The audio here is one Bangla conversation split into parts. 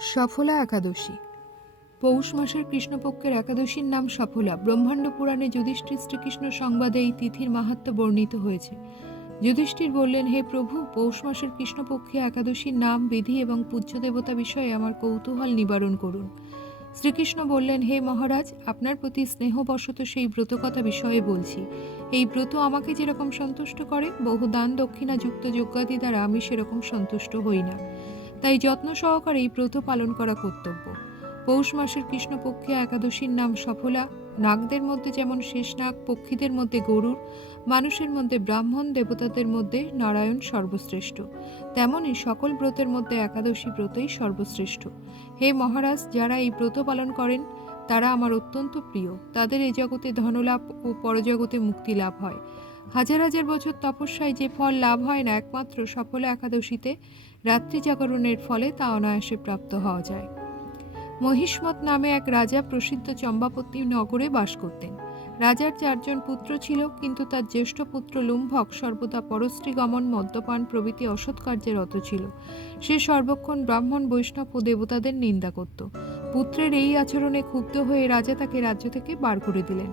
সফলা একাদশী। পৌষ মাসের কৃষ্ণপক্ষের একাদশীর নাম সফলা। ব্রহ্মাণ্ড পুরাণে যুধিষ্ঠির শ্রীকৃষ্ণ সংবাদে এই তিথির মাহাত্ম্য বর্ণিত হয়েছে। যুধিষ্ঠির বললেন, হে প্রভু, পৌষ মাসের কৃষ্ণপক্ষে একাদশীর নাম, বিধি এবং পূজ্য দেবতা বিষয়ে আমার কৌতূহল নিবারণ করুন। শ্রীকৃষ্ণ বললেন, হে মহারাজ, আপনার প্রতি স্নেহবশত সেই ব্রতকথা বিষয়ে বলছি। এই ব্রত আমাকে যেরকম সন্তুষ্ট করে, বহু দান, দক্ষিণা যুক্ত যোগ্যাদি দ্বারা আমি সেরকম সন্তুষ্ট হই না। তাই যত্ন সহকারে এই ব্রত পালন করা কর্তব্য। পৌষ মাসের কৃষ্ণপক্ষে একাদশীর নাম সফলা। নাগদের মধ্যে যেমন শেষনাগ পক্ষীদের মধ্যে গরুর, মানুষের মধ্যে ব্রাহ্মণ, দেবতাদের মধ্যে নারায়ণ সর্বশ্রেষ্ঠ। তেমনই সকল ব্রতের মধ্যে একাদশী ব্রতই সর্বশ্রেষ্ঠ। হে মহারাজ, যারা এই ব্রত পালন করেন, তারা আমার অত্যন্ত প্রিয়। তাদের এই জগতে ধনলাভ ও পরজগতে মুক্তি লাভ হয়। হাজার হাজার বছর তপস্যায় যে ফল লাভ হয় না একমাত্র সফল একাদশীতে, রাত্রি জাগরণের ফলে তা অনায়াসে প্রাপ্ত হওয়া যায়। মহিষ্মত নামে এক রাজা প্রসিদ্ধ চম্পাপতি নগরে বাস করতেন। রাজার চারজন পুত্র ছিল, কিন্তু তার জ্যেষ্ঠ পুত্র লুম্ভক সর্বদা পরশ্রী গমন মদ্যপান প্রভৃতি অসৎ কার্যে রত ছিল। সে সর্বক্ষণ ব্রাহ্মণ, বৈষ্ণব ও দেবতাদের নিন্দা করত। পুত্রের এই আচরণে ক্ষুব্ধ হয়ে রাজা তাকে রাজ্য থেকে বার করে দিলেন।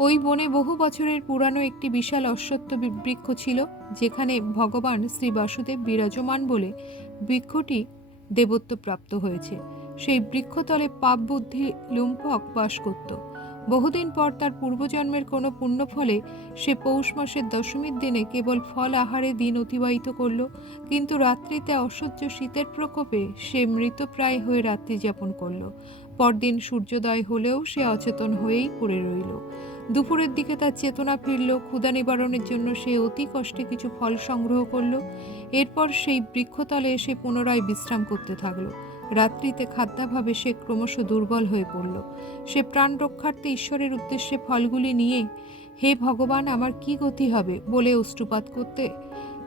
ওই বনে বহু বছরের পুরানো একটি বিশাল অশ্বত্থ বি- বৃক্ষ ছিল, যেখানে ভগবান শ্রী বাসুদেব বিরাজমান বলে বৃক্ষটি দেবত্ব প্রাপ্ত হয়েছে। সেই বৃক্ষতলে পাপ বুদ্ধি লুম্পক বাস করত। বহুদিন পর তার পূর্বজন্মের কোনো পুণ্য ফলে সে পৌষ মাসের দশমীর দিনে কেবল ফল আহারে দিন অতিবাহিত করল, কিন্তু রাত্রিতে অসহ্য শীতের প্রকোপে সে মৃতপ্রায় হয়ে রাত্রি যাপন করল। পরদিন সূর্যোদয় হলেও সে অচেতন হয়েই পড়ে রইল। দুপুরের দিকে তার চেতনা ফিরল ক্ষুদা নিবারণের জন্য সে অতি কষ্টে কিছু ফল সংগ্রহ করল। এরপর সেই বৃক্ষতলে এসে পুনরায় বিশ্রাম করতে থাকল। রাত্রিতে খাদ্যাভাবে সে ক্রমশ দুর্বল হয়ে পড়ল। সে প্রাণ রক্ষার্থে ঈশ্বরের উদ্দেশ্যে ফলগুলি নিয়ে, হে ভগবান, আমার কি গতি হবে? বলে অশ্রুপাত করতে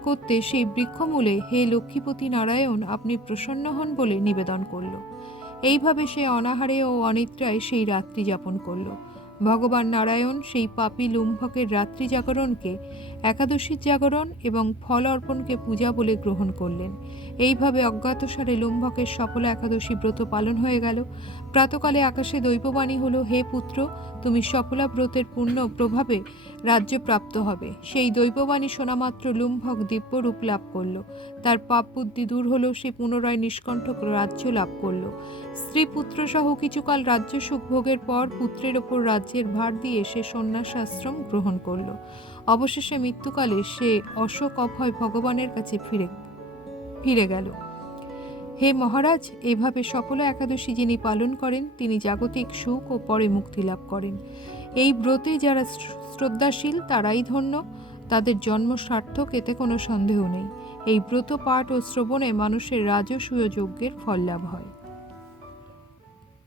করতে সেই বৃক্ষমূলে, হে লক্ষ্মীপতি নারায়ণ, আপনি প্রসন্ন হন বলে নিবেদন করল। এইভাবে সে অনাহারে ও অনিদ্রায় সেই রাত্রি যাপন করল। ভগবান নারায়ণ সেই পাপী লুম্ভকের রাত্রি জাগরণকে, একাদশীর জাগরণ এবং ফল অর্পণকে পূজা বলে গ্রহণ করলেন। এইভাবে অজ্ঞাতসারে লুম্ভকের সফল একাদশী ব্রত পালন হয়ে গেল। প্রাতকালে আকাশে দৈববাণী হলো, হে পুত্র, তুমি সফলা ব্রতের পূর্ণ প্রভাবে রাজ্য প্রাপ্ত হবে। সেই দৈববাণী শোনামাত্র লুম্ভক দিব্য রূপ লাভ করল। তার পাপ বুদ্ধি দূর হলো, সে পুনরায় নিষ্কণ্ঠক রাজ্য লাভ করল। স্ত্রী পুত্র সহ কিছুকাল রাজ্য সুখ ভোগের পর পুত্রের ওপর রাজ্যের ভার দিয়ে সে সন্ন্যাস আশ্রম গ্রহণ করল। অবশেষে মৃত্যুকালে সে অশোক অভয় ভগবানের কাছে ফিরে ফিরে গেল। হে মহারাজ, এভাবে সকল একাদশী যিনি পালন করেন, তিনি জাগতিক সুখ ও পরে মুক্তি লাভ করেন। এই ব্রতে যারা শ্রদ্ধাশীল, তারাই ধন্য। তাদের জন্ম সার্থক, এতে কোনো সন্দেহ নেই। এই ব্রত পাঠ ও শ্রবণে মানুষের রাজসূয় যজ্ঞের ফল লাভ হয়।